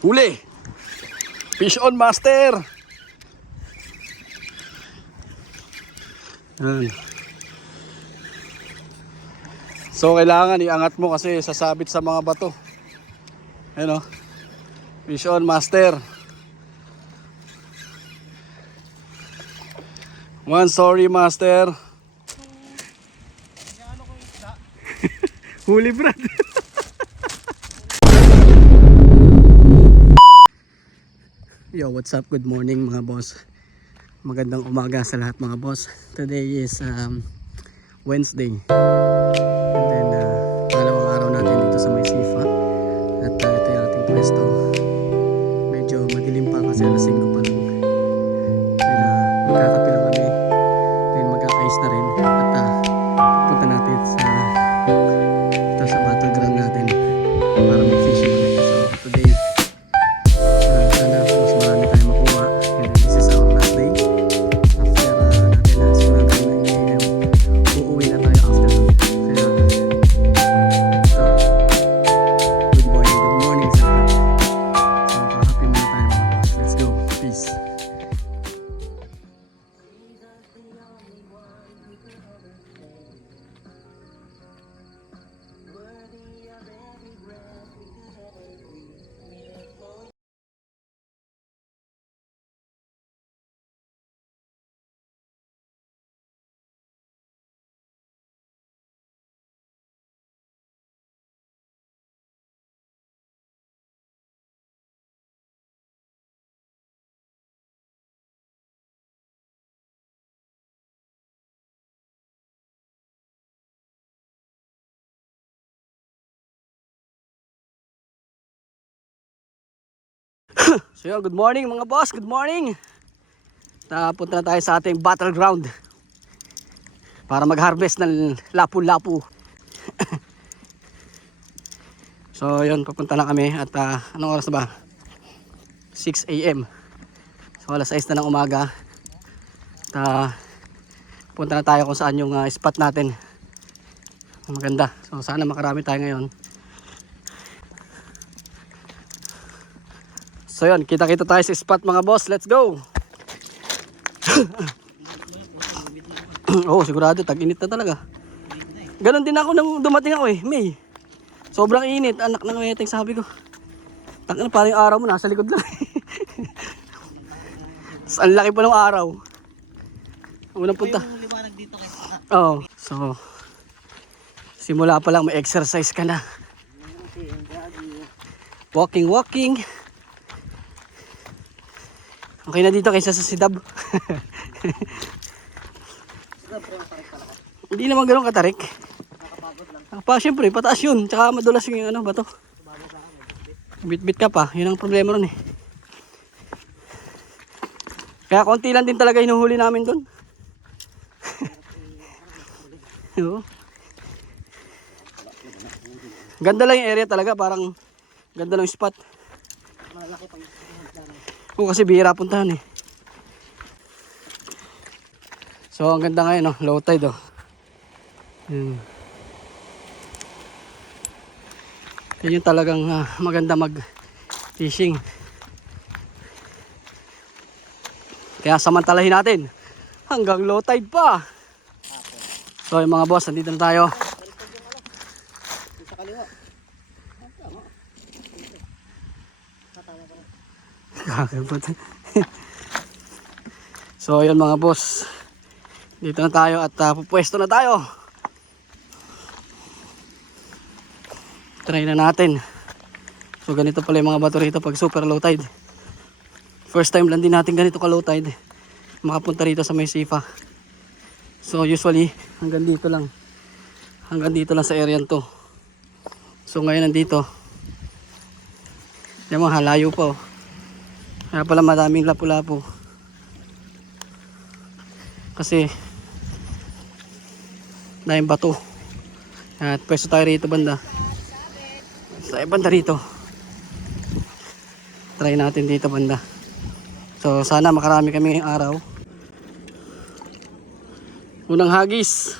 Huli! Fish on master! Yan. So kailangan iangat mo kasi sasabit sa mga bato. Ayan o. Fish on master. One sorry master. Huli brad. Yo, what's up? Good morning mga boss. Magandang umaga sa lahat mga boss. Today is um, Wednesday. And then, uh, dalawang araw natin dito sa May Sifa. At uh, ito yung ating pwesto. Medyo madilim pa kasi alas 5 So yun, good morning mga boss, good morning. Napunta na tayo sa ating battleground para mag-harvest ng lapu-lapu. so yun, papunta na kami at ah, anong oras na ba? 6 a.m. So alas 6 na ng umaga. At ah, punta na tayo kung saan yung ah, spot natin. Maganda. So sana makarami tayo ngayon. So yun, kita-kita tayo sa spot mga boss. Let's go! Oh, sigurado. Tag-init na talaga. Ganon din ako nung dumating ako eh. May. Sobrang init. Anak ng weting sabi ko. Tang na parang araw mo nasa likod lang. Ang laki pa ng araw. Unang punta. Oo. So, simula pa lang may exercise ka na. Walking, walking. Okay na dito kaysa sa sidab. Hindi naman ganun katarik. Pa, syempre, pataas yun. Tsaka madulas yung ano ba to. Bit-bit ka pa. Yun ang problema ron eh. Kaya konti lang din talaga hinuhuli namin doon. Oo. Ganda lang yung area talaga, parang ganda lang yung spot. Oo, kasi bihira puntahan eh. So, ang ganda ngayon, no? low tide oh. Yun. Yan yung talagang ah, maganda mag fishing. Kaya samantalahin natin hanggang low tide pa. So yung mga boss, nandito na tayo. Kakabot. so yun mga boss. Dito na tayo at uh, pupwesto na tayo. Try na natin. So ganito pala yung mga bato rito pag super low tide. First time lang din natin ganito ka low tide. Makapunta rito sa may sifa. So usually hanggang dito lang. Hanggang dito lang sa area to. So ngayon nandito. Yan mga halayo pa oh. Kaya pala maraming lapu-lapu. Kasi dahil bato. At pwesto tayo rito banda. Sa banda rito. Try natin dito banda. So sana makarami kami ngayong araw. Unang hagis.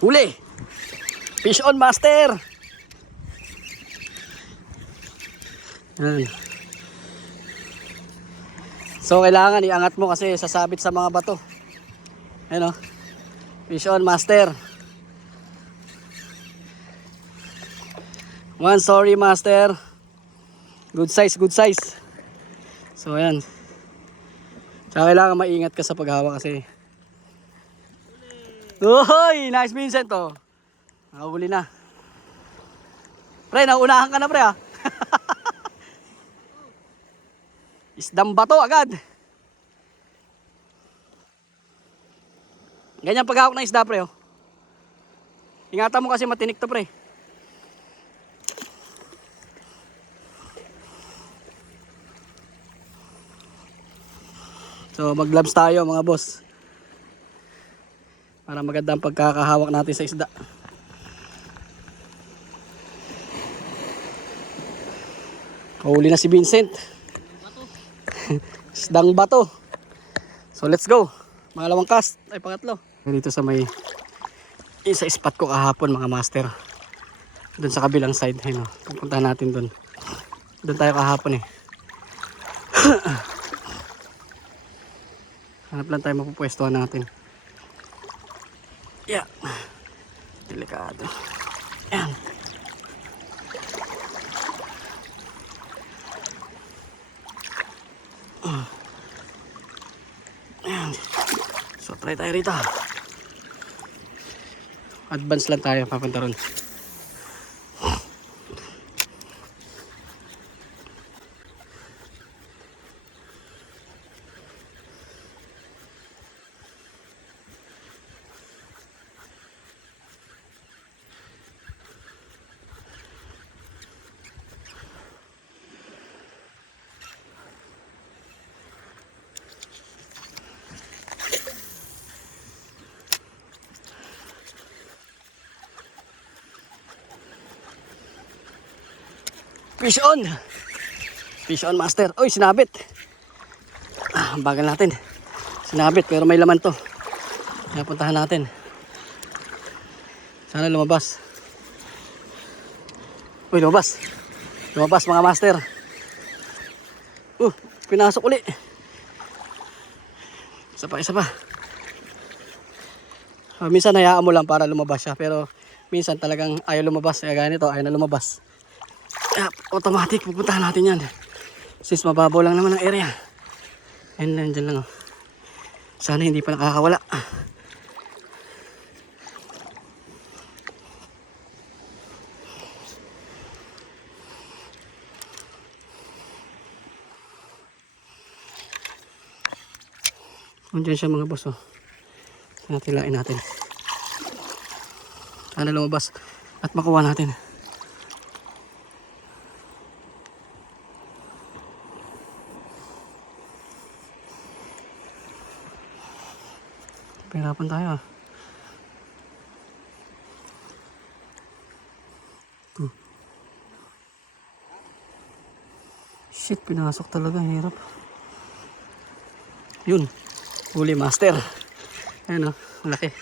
Huli! Fish on master! Yan. So kailangan iangat mo kasi sasabit sa mga bato. Ayan o. Fish on master. One sorry master. Good size, good size. So ayan. Tsaka kailangan maingat ka sa paghawak kasi. Uy! Nice Vincent to. Nakahuli na. Pre, naunahan ka na pre ah. Isdang bato agad. Ganyan paghawak ng isda pre oh. Ingatan mo kasi matinik to pre. So mag gloves tayo mga boss. Para maganda ang pagkakahawak natin sa isda. Huli na si Vincent. Isdang bato. So let's go. Pangalawang cast. Ay pangatlo. Dito sa may isa spot ko kahapon mga master. Doon sa kabilang side. Ayun, oh. Pupuntahan natin doon. Doon tayo kahapon eh. Hanap lang tayo mapupwestuhan natin. Yeah. Delikado. Yan. Yan. So try tayo rito. Advance lang tayo papunta ron. Fish on! Fish on master. Uy, sinabit. Ah, bagal natin. Sinabit pero may laman to. Kaya natin. Sana lumabas. Uy, lumabas. Lumabas mga master. Uh, pinasok uli. Isa pa, isa pa. Ah, minsan hayaan mo lang para lumabas siya pero minsan talagang ayaw lumabas. Kaya ganito, ayaw na lumabas. Kaya automatic pupuntahan natin yan. Since mababaw lang naman ang area. Ayun lang, dyan lang. Oh. Sana hindi pa nakakawala. Nandiyan siya mga boss. Oh. Sana tilain natin. Sana lumabas at makuha natin. Pahirapan tayo ah. Ito. Shit, pinasok talaga. Hirap. Yun. Huli master. Ayan o. Malaki.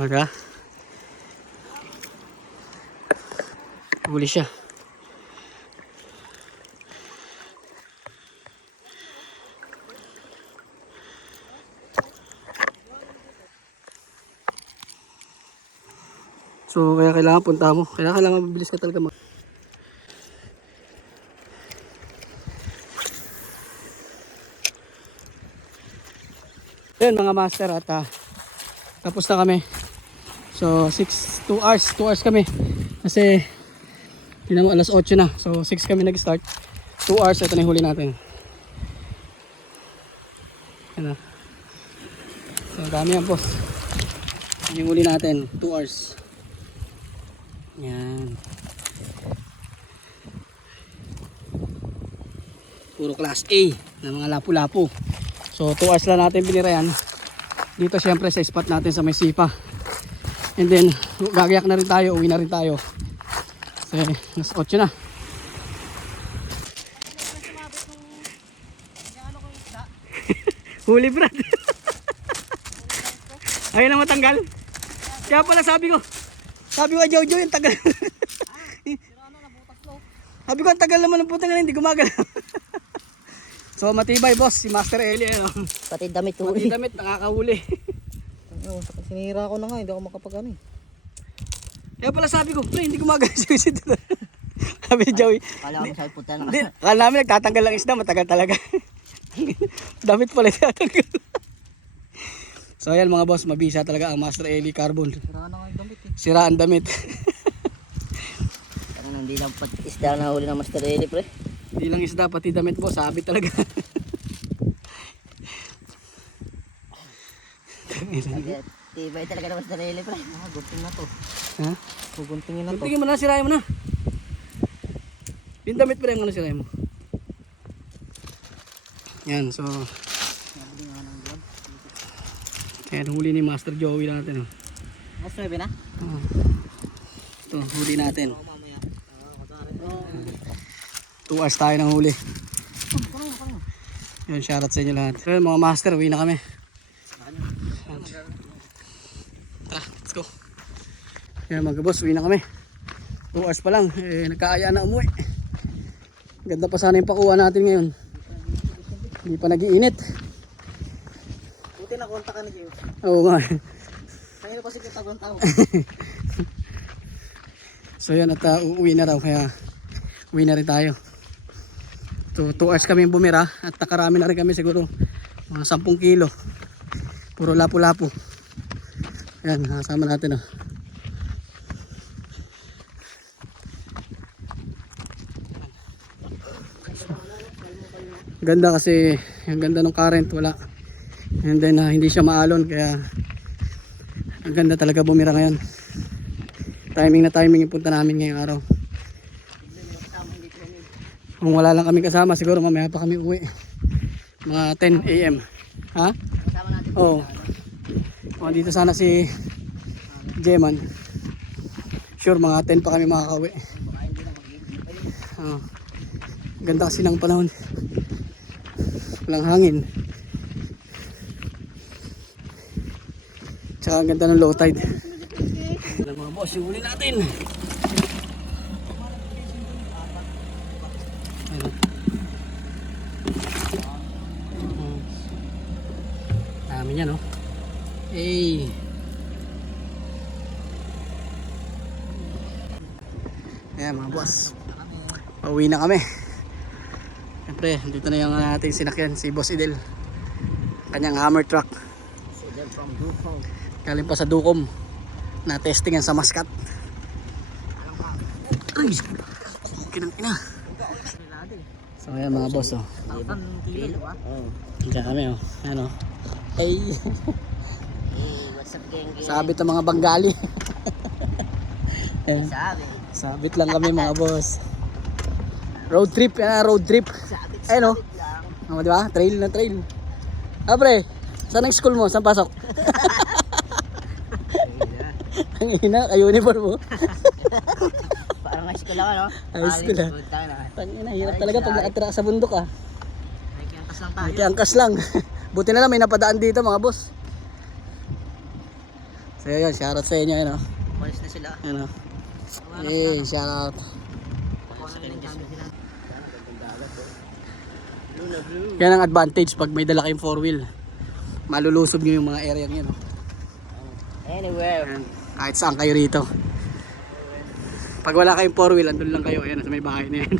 Aga. Huli siya. So kaya kailangan punta mo. Kaya kailangan mabilis ka talaga mag Yan mga master at ah, tapos na kami. So 6 2 hours, 2 hours kami. Kasi tingnan mo alas 8 na. So 6 kami nag-start. 2 hours ito na huli natin. Yan na. So dami yan boss. Yung huli natin, 2 hours. Yan. Puro class A na mga lapu-lapu. So 2 hours lang natin binira yan. Dito syempre sa spot natin sa may sipa. And then gagayak na rin tayo, uwi na rin tayo. Kasi nas 8 na. Huli Brad. Ayun na matanggal. Kaya pala sabi ko, sabi ko Jojo, yung tagal. sabi ko, ang tagal naman ng putang hindi gumagalaw. so matibay boss, si Master Eli. Ano? Pati damit Pati damit, nakakahuli. Oo, sinira ko na nga, hindi ako makapag ano eh. Kaya pala sabi ko, pre, hindi gumagalaw si dito. sabi ni Joey, Kala ko sa putan akala namin nagtatanggal lang isda, matagal talaga. damit pala tatanggal. So ayan mga boss, mabisa talaga ang Master Eli Carbon. Sira na nga yung damit eh. Sira ang damit. Parang hindi lang pag isda na huli ng Master Eli pre. Hindi lang isda, pati damit po, sabi talaga. Tibay talaga ng Master Eli pre. Ah, gunting na to. ha? Guguntingin na to. Tingin mo na, sirayan mo na. Yung damit pa rin, ano sirayan mo. Yan, so. Kaya huli ni Master Joey natin. Oh. Mas 9 na? Oh. Ito, huli natin. Oo, mamaya. Ah, kasari. 2 hours tayo ng huli. Yan, shoutout sa inyo lahat. Yun, mga master, uwi na kami. Tara, let's go. Yan mga boss, uwi na kami. 2 hours pa lang, eh, nagkaaya na umuwi. Ganda pa sana yung pakuha natin ngayon. Hindi pa nagiinit. Buti na konta ka ni Jim. Oo nga. Kanina pa si Kitagong tao. So yan at uh, uuwi na raw kaya uwi na rin tayo. So 2 hours kami bumira at nakarami na rin kami siguro mga 10 kilo. Puro lapu-lapu. Yan, kasama natin oh. Ganda kasi yung ganda ng current wala. And then uh, hindi siya maalon kaya ang ganda talaga bumira ngayon timing na timing yung punta namin ngayong araw kung wala lang kami kasama siguro mamaya pa kami uwi mga 10 a.m. ha? Oo oh. dito sana si Jeman sure mga 10 pa kami makakauwi oh. ganda kasi ng panahon walang hangin tsaka ang ganda ng low tide Alam mga boss, yung huli natin. Dami niya, no? Hey! Ayan mga boss. Pauwi na kami. Siyempre, dito na yung ating sinakyan, si Boss Idel. Kanyang hammer truck. So from Dukong. Galing pa sa Ducom na testingan sa Maskat. Ay, kinang ina. So ayan mga boss oh. Tautan kilo, di ba? Oo. Diyan kami oh. Ayan oh. Ay, sabit ang mga Bengali. Ayan, Sabi. sabit lang kami mga boss. Road trip, yan road trip. Sabit, Ayun, oh. sabit lang. Oh, di ba? Trail na trail. Ah, pre, saan ang school mo? Saan pasok? ang ina, ay uniform mo. Parang high school lang, ano? High school, ah. Tayo na. Tangina, hirap talaga pag nakatira sa bundok ah. May kiyangkas lang tayo. Kaya angkas lang. Buti na lang may napadaan dito mga boss. So yun, shoutout sa inyo yun oh. Walis na sila. Oh. Eh, shoutout. Ang gamit nila. Yan ang advantage pag may dala kayong four wheel. Malulusob nyo yung mga area yun. Oh. Anywhere. Ayan, kahit saan kayo rito. Pag wala kayong four wheel, andun lang kayo. Ayan, sa may bahay na yan.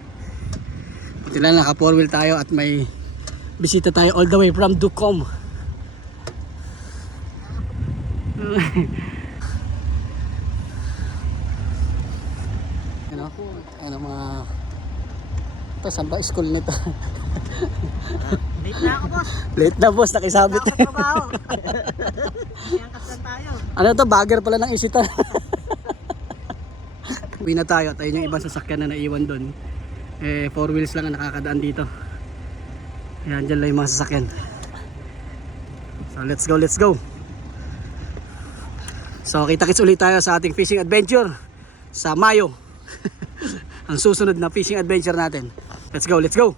Buti lang naka four wheel tayo at may bisita tayo all the way from Ducom. ano, ano mga ito, saan school nito? Late na ako, boss. Late na boss, nakisabit. Ako trabaho. Kiyangkas lang tayo. Ano to, bagger pala ng isitan. Uwi na tayo at ayun yung ibang sasakyan na naiwan doon. Eh, four wheels lang ang nakakadaan dito. Ayan, dyan lang yung mga sasakyan. So, let's go, let's go. So, kita-kits ulit tayo sa ating fishing adventure sa Mayo. ang susunod na fishing adventure natin. Let's go, let's go.